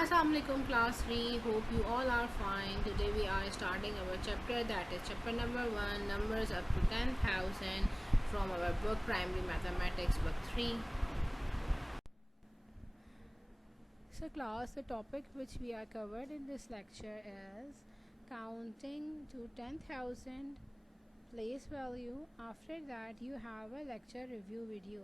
Assalamu alaikum class 3. Hope you all are fine. Today we are starting our chapter, that is chapter number 1, numbers up to 10,000, from our book Primary Mathematics book 3. So class, the topic which we are covered in this lecture is counting to 10,000, place value. After that you have a lecture review video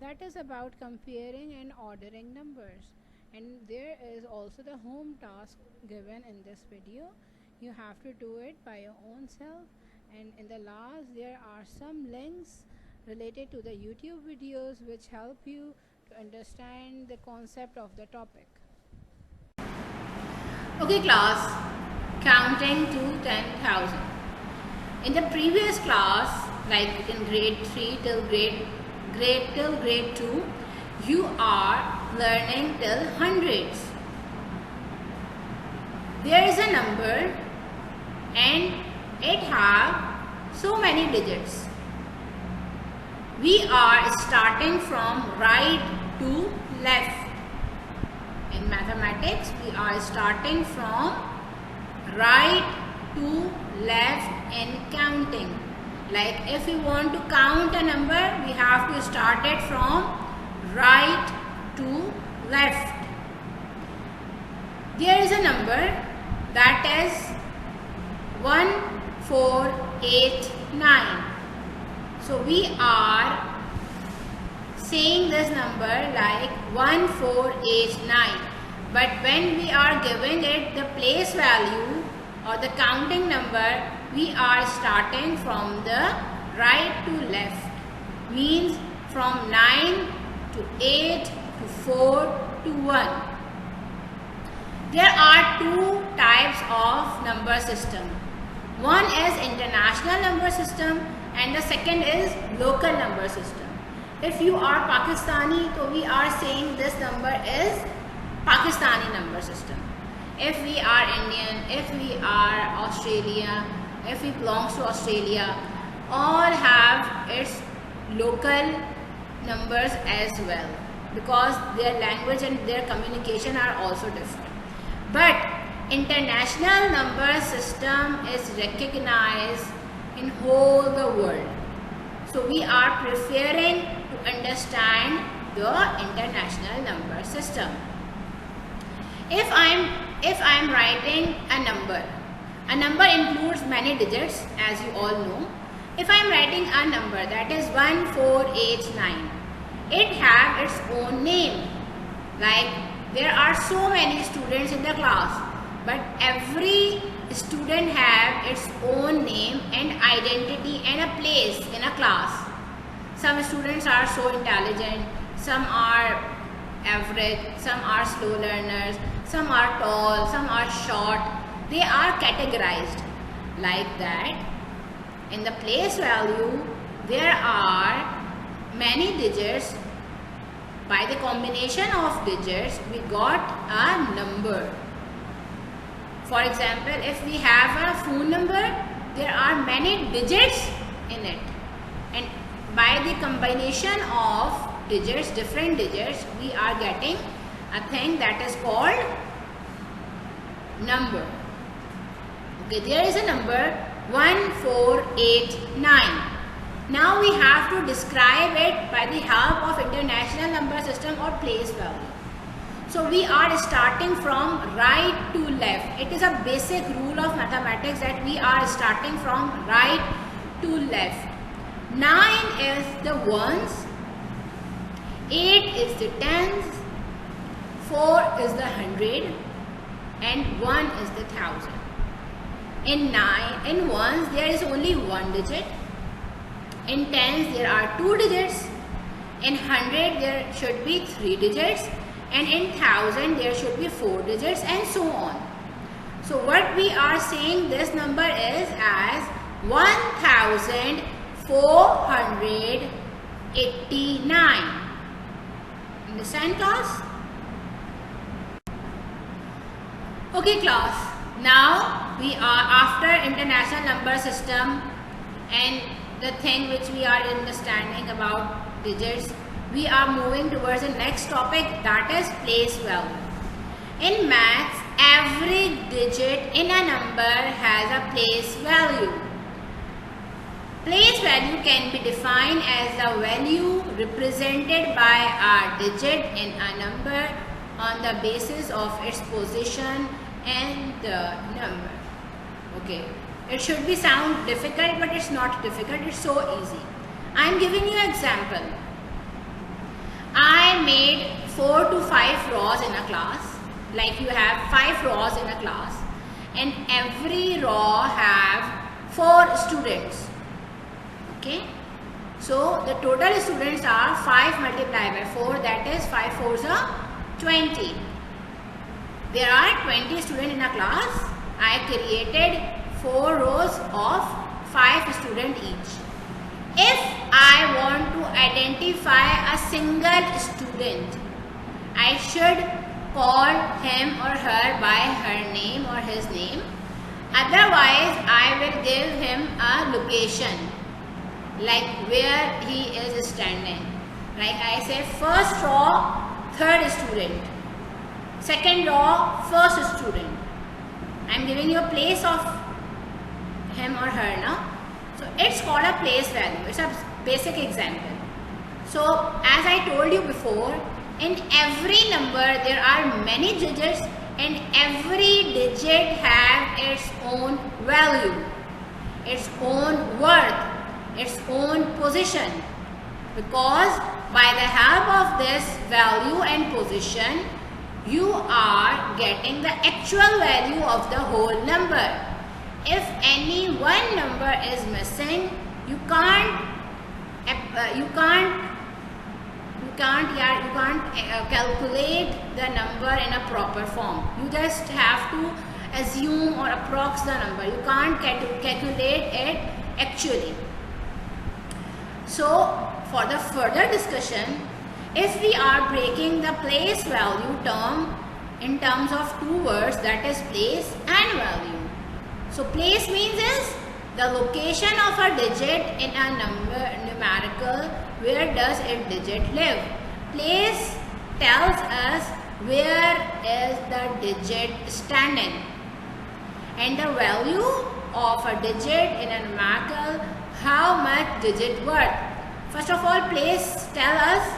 that is about comparing and ordering numbers, and there is also the home task given in this video. You have to do it by your own self, and in the last there are some links related to the YouTube videos which help you to understand the concept of the topic. Okay class, counting to 10,000. In the previous class, like in grade 3 till grade 2, you are learning till hundreds. There is a number and it have so many digits. We are starting from right to left. In mathematics, we are starting from right to left in counting. Like if we want to count a number, we have to start it from right to left. There is a number that is 1489. So we are saying this number like 1489, but when we are giving it the place value or the counting number, we are starting from the right to left, means from 9 to 8 to 4 to 1. There are two types of number system. One is international number system and the second is local number system. If you are Pakistani, so we are saying this number is Pakistani number system. If we are Indian, if we are Australia, if we belong to Australia, all have its local numbers as well, because their language and their communication are also different. But international number system is recognized in whole the world. So we are preferring to understand the international number system. If I'm writing a number includes many digits, as you all know. If I am writing a number that is 1489, it has its own name. Like there are so many students in the class, but every student have its own name and identity and a place in a class. Some students are so intelligent, some are average, some are slow learners, some are tall, some are short. They are categorized like that. In the place value, there are many digits. By the combination of digits, we got a number. For example, if we have a phone number, there are many digits in it. And by the combination of digits, different digits, we are getting a thing that is called number. Okay, there is a number 1489. Now we have to describe it by the help of international number system or place value. So we are starting from right to left. It is a basic rule of mathematics that we are starting from right to left. 9 is the ones, 8 is the tens, 4 is the hundred, and 1 is the thousand. In ones there is only one digit. In tens there are two digits. In hundred there should be three digits, and in thousand there should be four digits, and so on. So what we are saying this number is as 1489. Understand class? Okay class, now we are after international number system and the thing which we are understanding about digits, we are moving towards the next topic, that is place value. In maths, every digit in a number has a place value. Place value can be defined as the value represented by a digit in a number on the basis of its position and the number. Okay, it should be sound difficult, but it's not difficult, it's so easy. I am giving you an example. I made 4 to 5 rows in a class, like you have 5 rows in a class, and every row have 4 students. Okay, so the total students are 5 multiplied by 4, that is 5 4s are 20. There are 20 students in a class. I created 4 rows of 5 students each. If I want to identify a single student, I should call him or her by her name or his name. Otherwise, I will give him a location, like where he is standing. Like I say, first row, third student. Second row, first student. I am giving you a place of him or her now. So it's called a place value. It's a basic example. So as I told you before, in every number there are many digits and every digit has its own value, its own worth, its own position, because by the help of this value and position you are getting the actual value of the whole number. If any one number is missing, you can't calculate the number in a proper form. You just have to assume or approx the number. You can't calculate it actually. So for the further discussion, if we are breaking the place value term in terms of 2 words, that is place and value. So place means is the location of a digit in a numerical, where does a digit live. Place tells us where is the digit standing, and the value of a digit in a numerical, how much digit worth. First of all, place tell us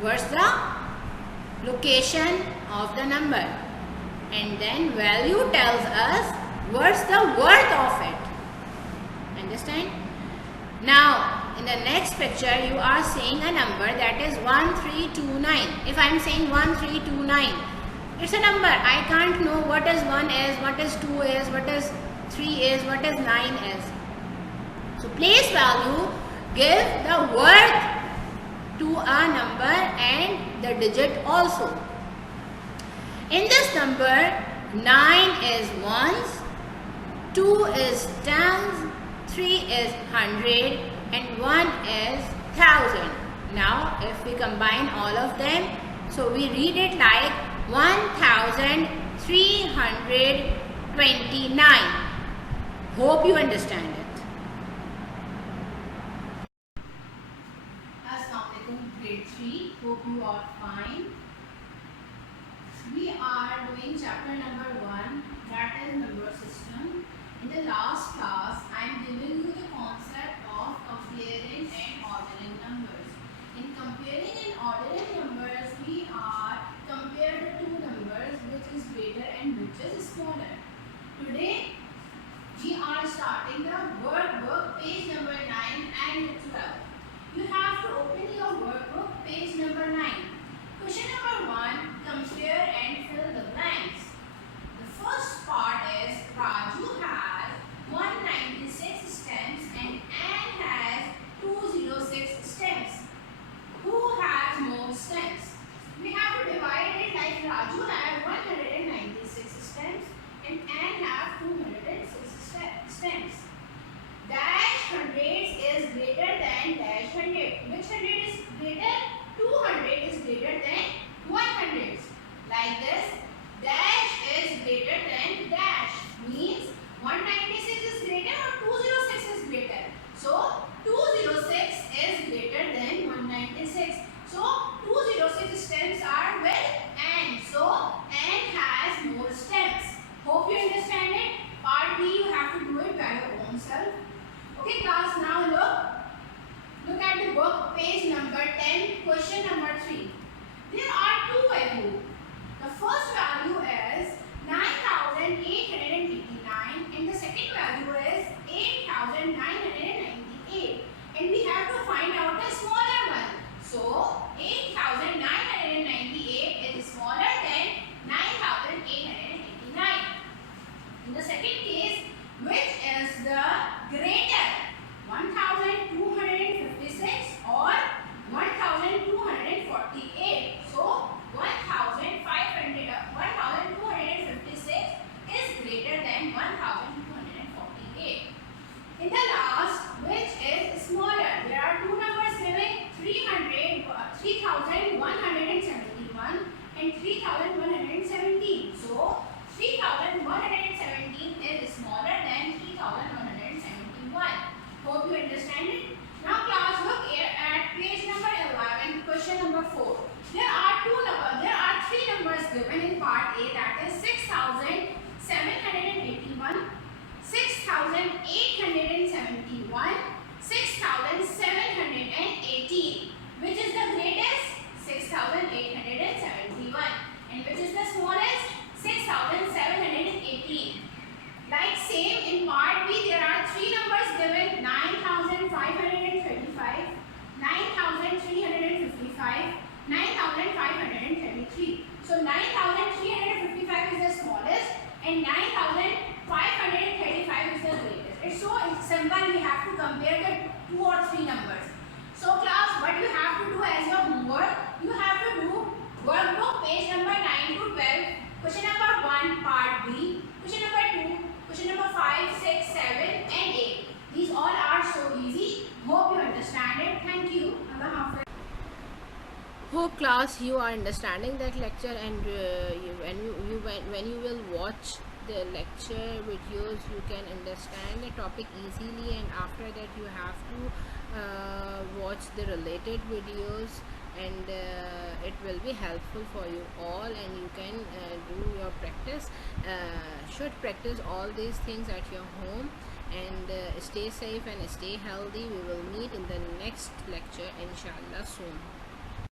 what's the location of the number, and then value tells us what's the worth of it. Understand? Now in the next picture you are seeing a number that is 1329. If I am saying 1329, it's a number. I can't know what is 1 is, what is 2 is, what is 3 is, what is 9 is. So place value give the worth to a number and the digit also. In this number, 9 is ones, 2 is tens, 3 is 100 and 1 is 1000. Now if we combine all of them, so we read it like 1329. Hope you understand it. Assalamualaikum grade 3. Hope you are fine. We are doing chapter number 1, that is number system. In the last class, I am giving you the concept of comparing and ordering numbers. In comparing and ordering numbers, we are compare the two numbers, which is greater and which is smaller. Today, we are starting the workbook, page number 9 and 12. You have to open your workbook, page number 9. Question number 1, compare and fill the blanks. The first part is Raju has 196 stems and Anne has 206 stems. Who has more stems? We have to divide it like Raju has 196 stems and Anne has 206 stems. Dash hundreds is greater than dash hundred. Which hundred is greater? 200 is greater than 100. Like this, dash is greater than dash. Means 196 is greater or 206 is greater. So 206 is greater than 196. So 206 stems are with N. So N has given in part A, that is 6,781, 6,871, 6,718. Which is the greatest? 6,871. And which is the smallest? 6,718. Like same in part B, there are three numbers given: 9,535, 9,355, 9,533. So 9,355 is the smallest and 9,535 is the greatest. It's so simple, we have to compare the two or three numbers. So class, what you have to do as your homework, you have to do workbook page number 9 to 12, question number 1 part B, question number 2, question number 5, 6, 7 and 8. These all are so easy. Hope you understand it. Thank you. Allah Hafiz. Hope class you are understanding that lecture, and when you will watch the lecture videos, you can understand the topic easily, and after that you have to watch the related videos, and it will be helpful for you all, and you can do your practice. Should practice all these things at your home, and stay safe and stay healthy. We will meet in the next lecture inshallah soon.